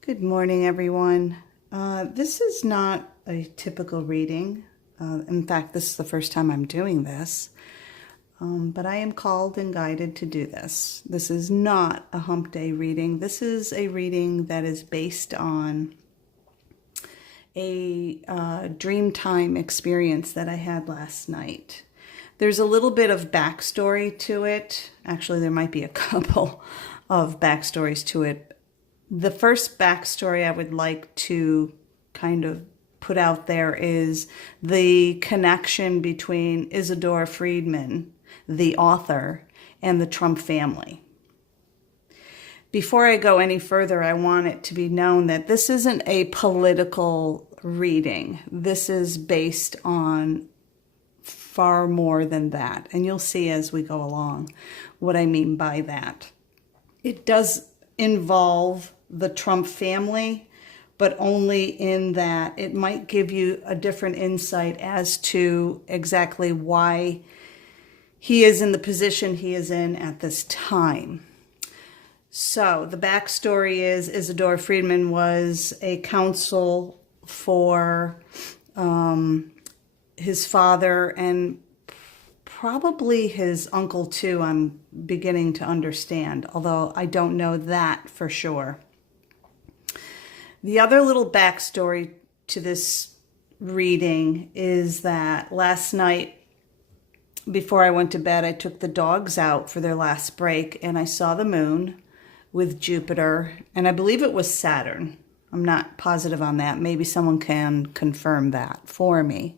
Good morning, everyone. This is not a typical reading. In fact, this is the first time I'm doing this. But I am called and guided to do this. This is not a hump day reading. This is a reading that is based on a dream time experience that I had last night. There's a little bit of backstory to it. Actually, there might be a couple of backstories to it. The first backstory I would like to kind of put out there is the connection between Isadora Friedman, the author, and the Trump family. Before I go any further, I want it to be known that this isn't a political reading. This is based on far more than that. And you'll see as we go along what I mean by that. It does involve the Trump family, but only in that it might give you a different insight as to exactly why he is in the position he is in at this time. So the backstory is Isadora Friedman was a counsel for his father and probably his uncle too, I'm beginning to understand, although I don't know that for sure. The other little backstory to this reading is that last night, before I went to bed, I took the dogs out for their last break and I saw the moon with Jupiter, and I believe it was Saturn. I'm not positive on that. Maybe someone can confirm that for me.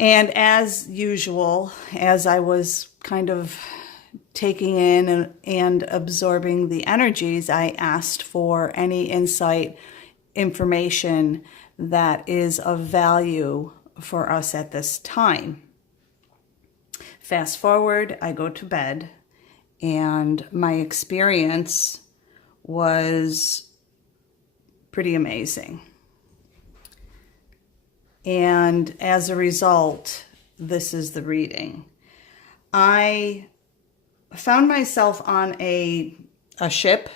And as usual, as I was kind of taking in and absorbing the energies, I asked for any insight information that is of value for us at this time. Fast forward, I go to bed, and my experience was pretty amazing. And as a result, this is the reading. I found myself on a ship.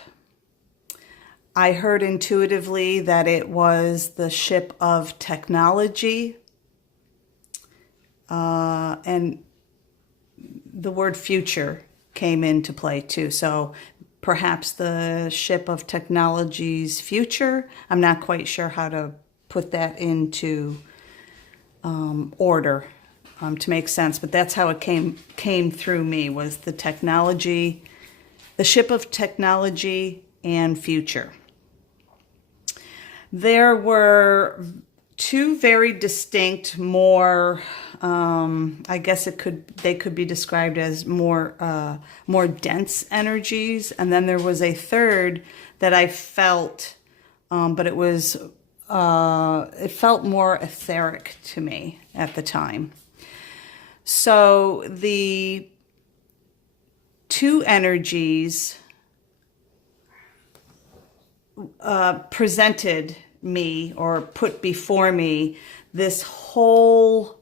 I heard intuitively that it was the ship of technology. And the word future came into play too. So perhaps the ship of technology's future. I'm not quite sure how to put that into order to make sense, but that's how it came through me, was the technology, the ship of technology and future. There were two very distinct, more I guess they could be described as more dense energies, and then there was a third that I felt, but it felt more etheric to me at the time. So the two energies presented me, or put before me, this whole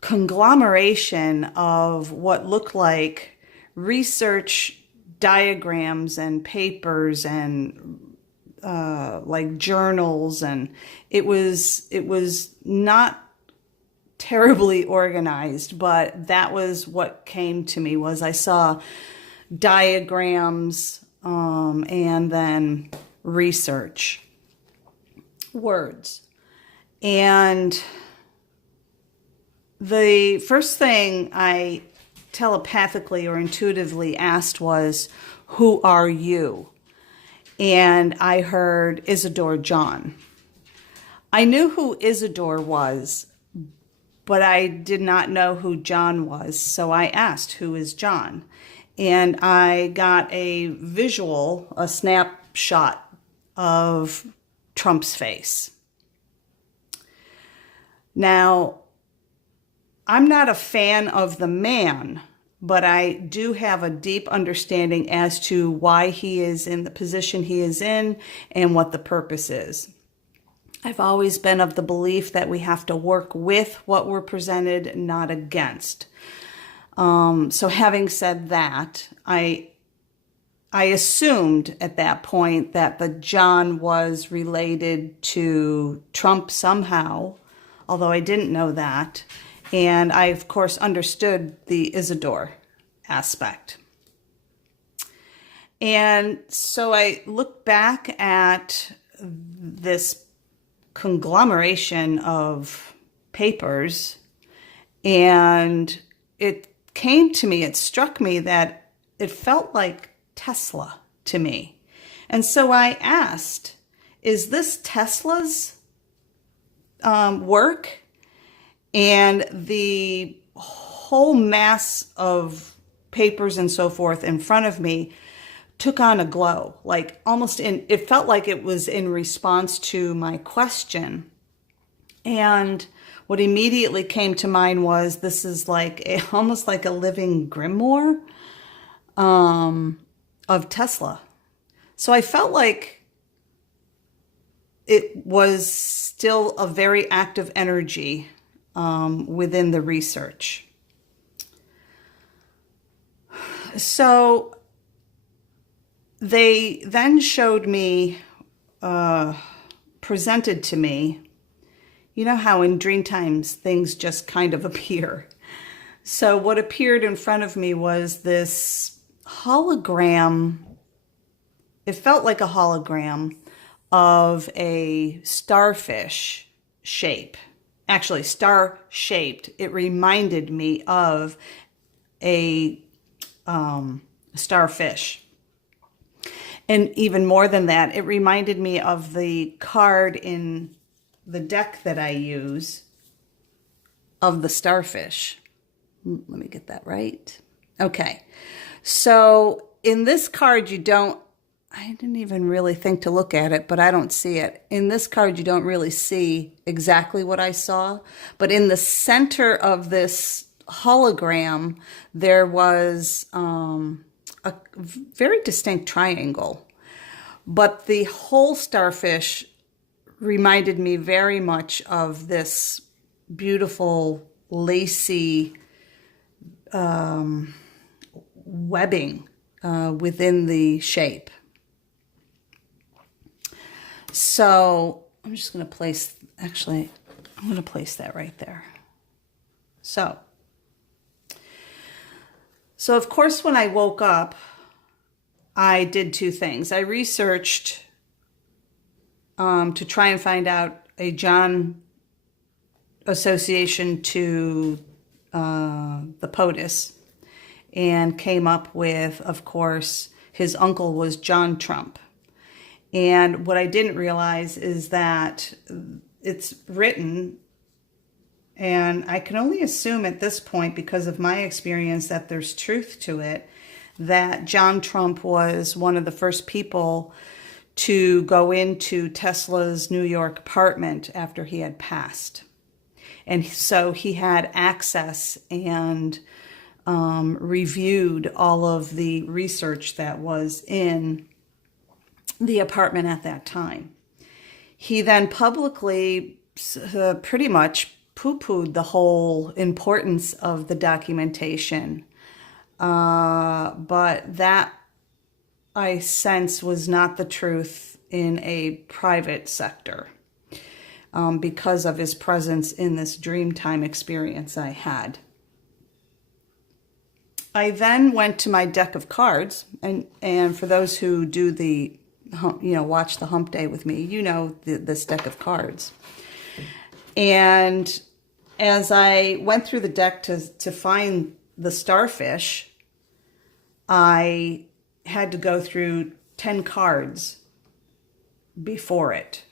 conglomeration of what looked like research diagrams and papers and like journals, and it was not terribly organized, but that was what came to me. Was I saw diagrams and then research words. And the first thing I telepathically or intuitively asked was, "Who are you?" And I heard Isadora John. I knew who Isadora was, but I did not know who John was. So I asked, "Who is John?" And I got a visual, a snapshot of Trump's face. Now, I'm not a fan of the man, but I do have a deep understanding as to why he is in the position he is in and what the purpose is. I've always been of the belief that we have to work with what we're presented, not against. So having said that, I I assumed at that point that the John was related to Trump somehow, although I didn't know that. And I, of course, understood the Isidore aspect. And so I look back at this conglomeration of papers, and it came to me, it struck me that it felt like Tesla to me. And so I asked, is this Tesla's work? And the whole mass of papers and so forth in front of me took on a glow, like almost it felt like it was in response to my question. And what immediately came to mind was this is like almost like a living grimoire of Tesla. So I felt like it was still a very active energy within the research. So they then showed me, presented to me, you know how in dream times things just kind of appear. So what appeared in front of me was this hologram. It felt like a hologram of a starfish shape. Actually, star-shaped. It reminded me of a starfish. And even more than that, it reminded me of the card in the deck that I use of the starfish. Let me get that right. Okay. So in this card, I didn't even really think to look at it, but I don't see it. In this card, you don't really see exactly what I saw. But in the center of this hologram, there was a very distinct triangle. But the whole starfish reminded me very much of this beautiful, lacy webbing within the shape. So I'm just going to place, actually, I'm going to place that right there. So of course, when I woke up, I did two things. I researched to try and find out a John association to the POTUS, and came up with, of course, his uncle was John Trump. And what I didn't realize is that it's written, and I can only assume at this point, because of my experience, that there's truth to it, that John Trump was one of the first people to go into Tesla's New York apartment after he had passed. And so he had access and reviewed all of the research that was in the apartment at that time. He then publicly pretty much poo-pooed the whole importance of the documentation. But that, I sense, was not the truth in a private sector because of his presence in this Dreamtime experience I had. I then went to my deck of cards, and for those who do the, watch the Hump Day with me, this deck of cards. And as I went through the deck to find the starfish, I had to go through 10 cards before it.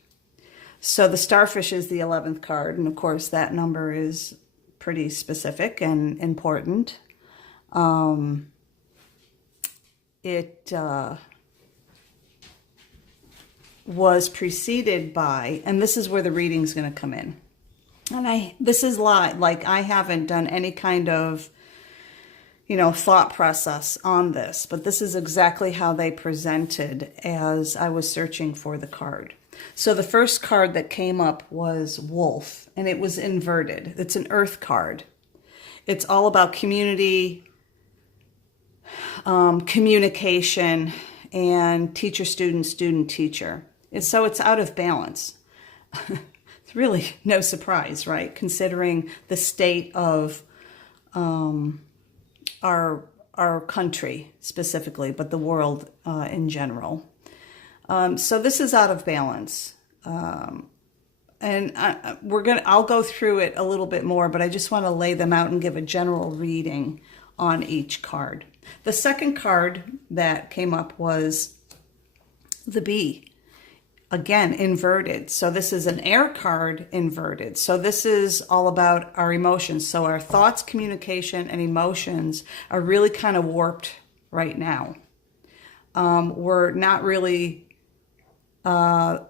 So the starfish is the 11th card, and of course that number is pretty specific and important. It was preceded by, and this is where the reading's going to come in. And this is live, like I haven't done any kind of, thought process on this, but this is exactly how they presented as I was searching for the card. So the first card that came up was Wolf, and it was inverted. It's an earth card. It's all about community, communication, and teacher, student, student, teacher. And so it's out of balance. It's really no surprise, right? Considering the state of our country specifically, but the world in general. So this is out of balance. And I'll go through it a little bit more, but I just want to lay them out and give a general reading on each card. The second card that came up was the Bee. Again, inverted. So this is an air card inverted. So this is all about our emotions. So our thoughts, communication, and emotions are really kind of warped right now. We're not really, a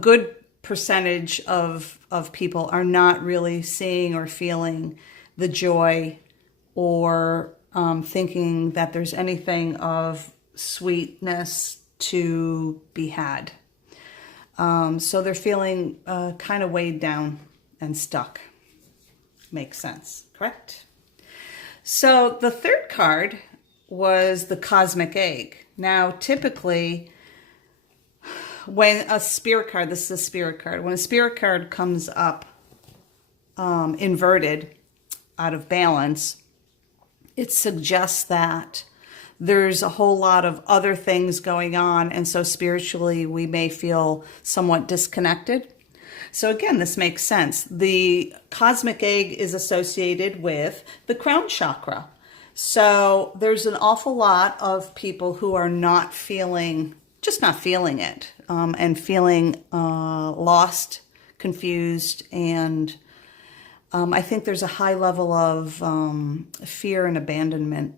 good percentage of people are not really seeing or feeling the joy or thinking that there's anything of sweetness to be had. So they're feeling kind of weighed down and stuck. Makes sense, correct? So the third card was the cosmic egg. Now, typically, when a spirit card, this is a spirit card, when a spirit card comes up inverted, out of balance, it suggests that there's a whole lot of other things going on, and so spiritually we may feel somewhat disconnected. So again, this makes sense. The cosmic egg is associated with the crown chakra. So there's an awful lot of people who are not feeling, just not feeling it, and feeling lost, confused, and I think there's a high level of fear and abandonment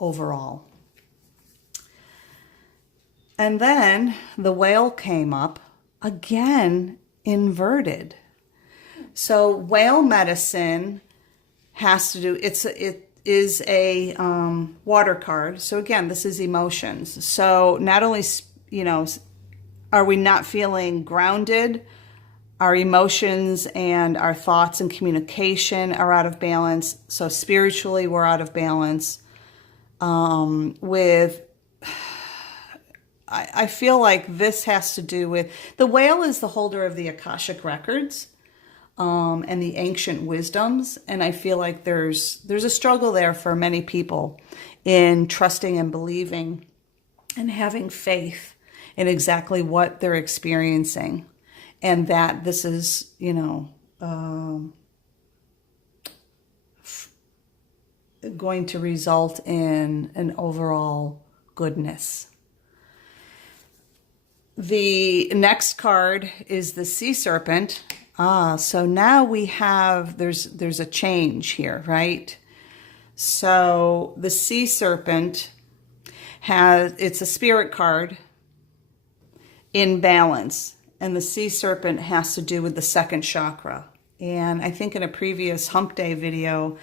overall. And then the whale came up, again inverted. So whale medicine has to do, it is a water card. So again, this is emotions. So not only, are we not feeling grounded, our emotions and our thoughts and communication are out of balance. So spiritually, we're out of balance. I feel like this has to do with, the whale is the holder of the Akashic records and the ancient wisdoms. And I feel like there's a struggle there for many people in trusting and believing and having faith in exactly what they're experiencing. And that this is, going to result in an overall goodness. The next card is the sea serpent. So now we have, there's a change here, right? So the sea serpent it's a spirit card in balance. And the sea serpent has to do with the second chakra. And I think in a previous Hump Day video,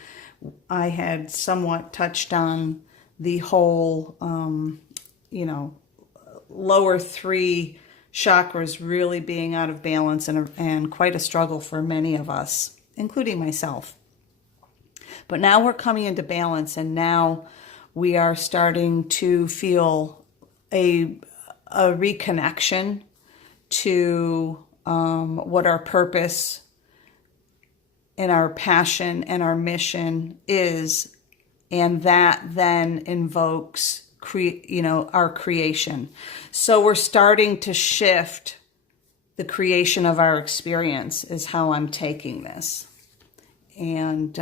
I had somewhat touched on the whole, lower three chakras really being out of balance and quite a struggle for many of us, including myself. But now we're coming into balance, and now we are starting to feel a reconnection to what our purpose and our passion and our mission is, and that then invokes our creation. So we're starting to shift the creation of our experience is how I'm taking this. And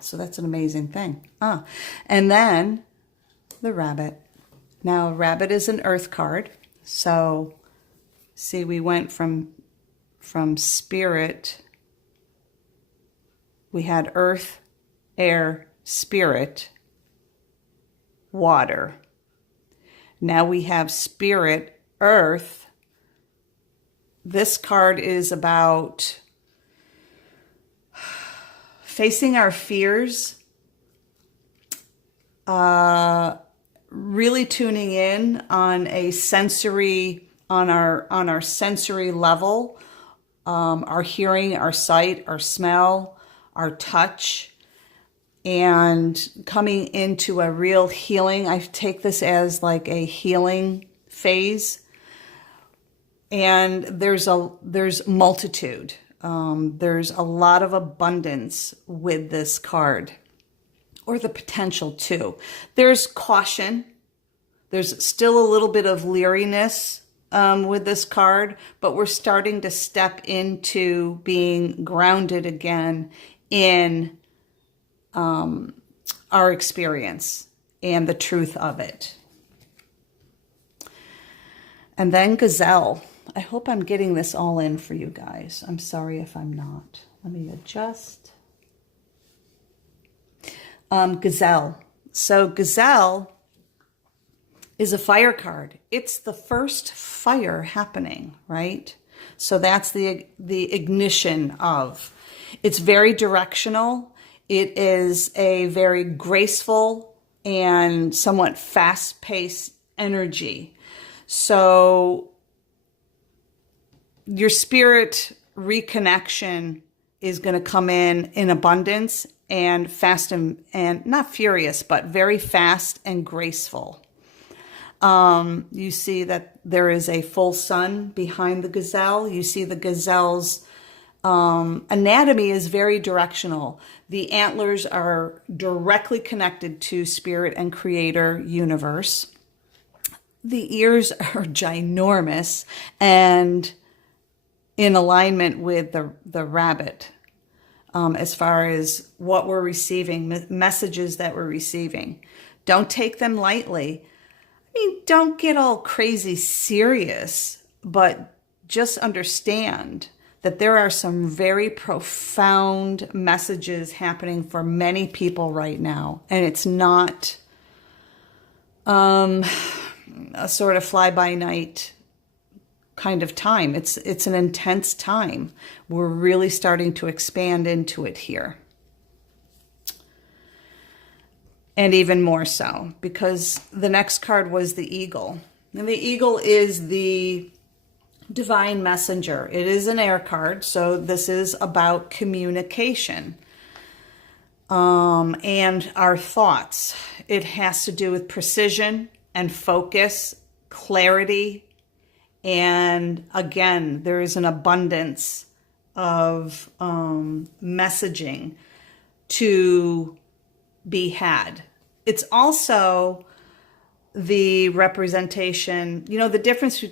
so that's an amazing thing. And then the rabbit. Now, rabbit is an earth card. So, see, we went from spirit, we had earth, air, spirit, water. Now we have spirit, earth. This card is about facing our fears, really tuning in on a sensory, on our sensory level, our hearing, our sight, our smell, our touch, and coming into a real healing. I take this as like a healing phase. And there's multitude. There's a lot of abundance with this card, or the potential to. There's caution. There's still a little bit of leeriness with this card, but we're starting to step into being grounded again in our experience and the truth of it. And then Gazelle. I hope I'm getting this all in for you guys. I'm sorry if I'm not. Let me adjust. Gazelle. So Gazelle is a fire card. It's the first fire happening, right? So that's the ignition of. It's very directional. It is a very graceful and somewhat fast-paced energy. So your spirit reconnection is going to come in abundance and fast and not furious, but very fast and graceful. You see that there is a full sun behind the gazelle. You see the gazelle's anatomy is very directional. The antlers are directly connected to spirit and creator universe. The ears are ginormous and in alignment with the rabbit as far as what we're receiving, messages that we're receiving. Don't take them lightly. I mean, don't get all crazy serious, but just understand that there are some very profound messages happening for many people right now. And it's not a sort of fly-by-night kind of time. It's an intense time. We're really starting to expand into it here. And even more so, because the next card was the eagle. And the eagle is the divine messenger. It is an air card, so this is about communication and our thoughts. It has to do with precision and focus, clarity, and again, there is an abundance of messaging to be had. It's also the representation, the difference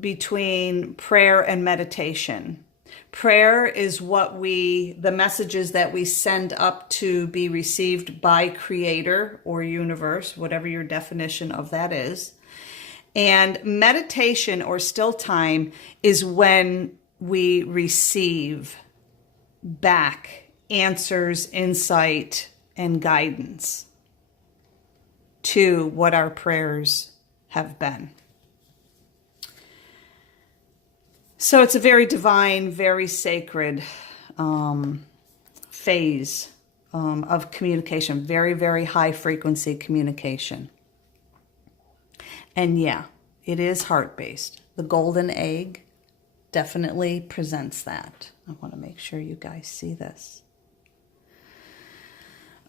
between prayer and meditation. Prayer is the messages that we send up to be received by creator or universe, whatever your definition of that is. And meditation or still time is when we receive back answers, insight, and guidance to what our prayers have been. So it's a very divine, very sacred phase of communication, very, very high frequency communication. And yeah, it is heart-based. The golden egg definitely presents that. I want to make sure you guys see this.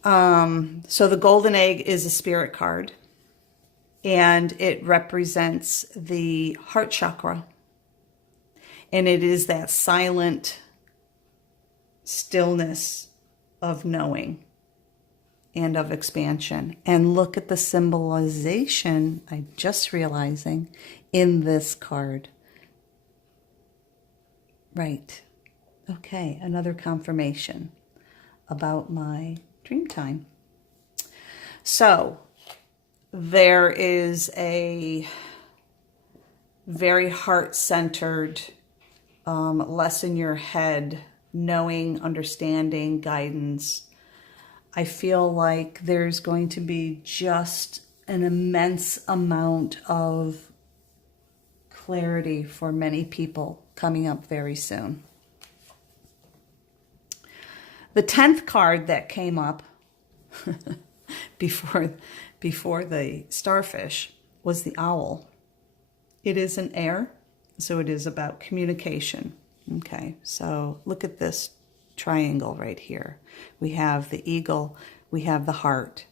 So the golden egg is a spirit card, and it represents the heart chakra. And it is that silent stillness of knowing and of expansion. And look at the symbolization, I'm just realizing, in this card. Right. Okay, another confirmation about my dream time. So there is a very heart-centered less in your head, knowing, understanding, guidance. I feel like there's going to be just an immense amount of clarity for many people coming up very soon. The 10th card that came up before the starfish was the owl. It is an air, so it is about communication. Okay, so look at this triangle right here. We have the eagle, we have the heart,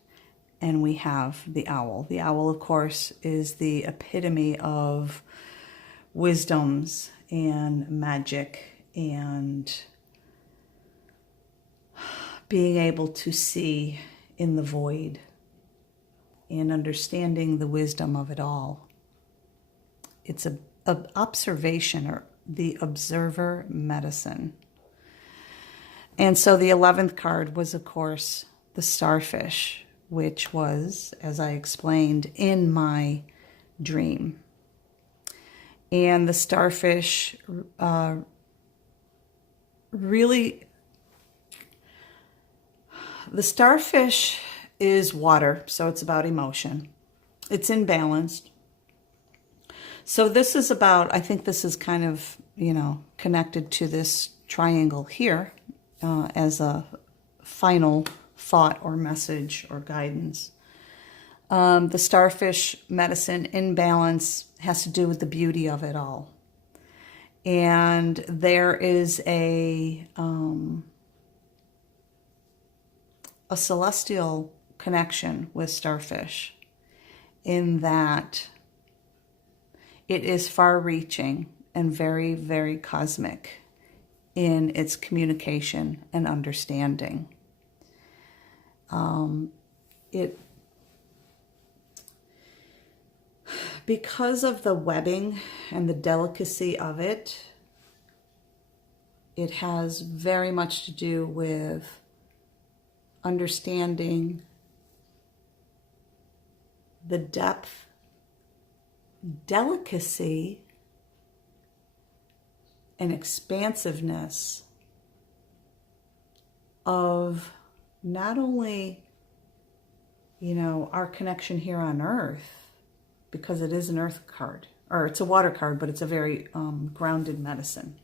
and we have the owl. The owl, of course, is the epitome of wisdoms and magic and being able to see in the void and understanding the wisdom of it all. It's a observation, or the observer medicine. And so the 11th card was, of course, the Starfish, which was, as I explained, in my dream. And the Starfish the Starfish is water, so it's about emotion. It's imbalanced. So this is about, I think this is kind of, connected to this triangle here as a final thought or message or guidance. The Starfish medicine, imbalance, has to do with the beauty of it all. And there is a celestial connection with Starfish in that it is far-reaching and very, very cosmic in its communication and understanding. Because of the webbing and the delicacy of it, it has very much to do with understanding the depth, delicacy, and expansiveness of not only, our connection here on Earth, because it is an earth card, or it's a water card, but it's a very grounded medicine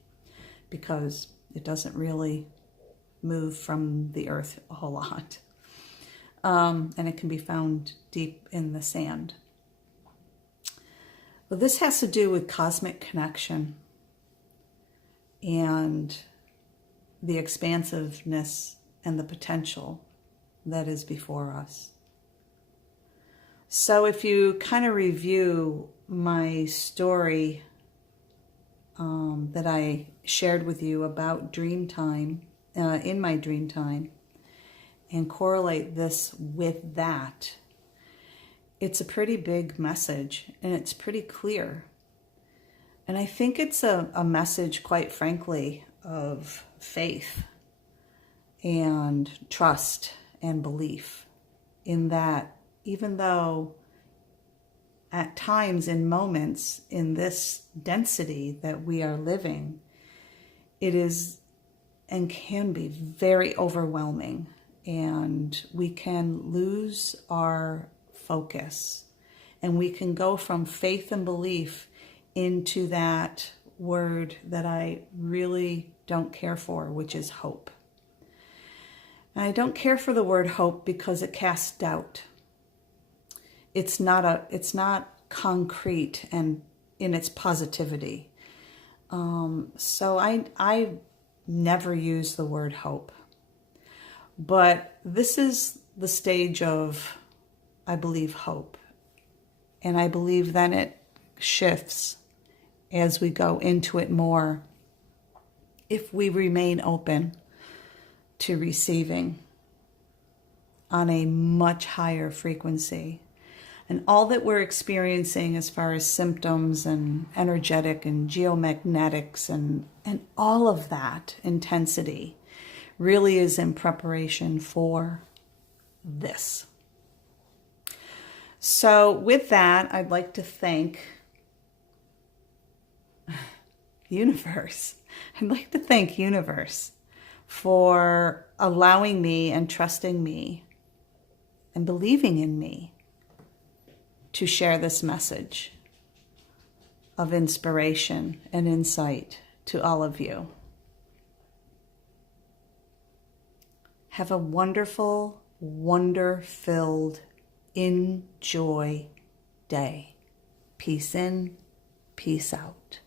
because it doesn't really move from the earth a whole lot. And it can be found deep in the sand. But this has to do with cosmic connection and the expansiveness and the potential that is before us. So if you kind of review my story that I shared with you about dream time, in my dream time, and correlate this with that, it's a pretty big message and it's pretty clear. And I think it's a message, quite frankly, of faith and trust and belief in that even though at times, in moments, in this density that we are living, it is and can be very overwhelming, and we can lose our focus, and we can go from faith and belief into that word that I really don't care for, which is hope. And I don't care for the word hope because it casts doubt. It's not concrete and in its positivity. So I never use the word hope. But this is the stage of, I believe, hope. And I believe then it shifts as we go into it more if we remain open to receiving on a much higher frequency. And all that we're experiencing as far as symptoms and energetic and geomagnetics and all of that intensity really is in preparation for this. So with that, I'd like to thank Universe. I'd like to thank Universe for allowing me and trusting me and believing in me to share this message of inspiration and insight to all of you. Have a wonderful, wonder-filled, enjoy day. Peace in, peace out.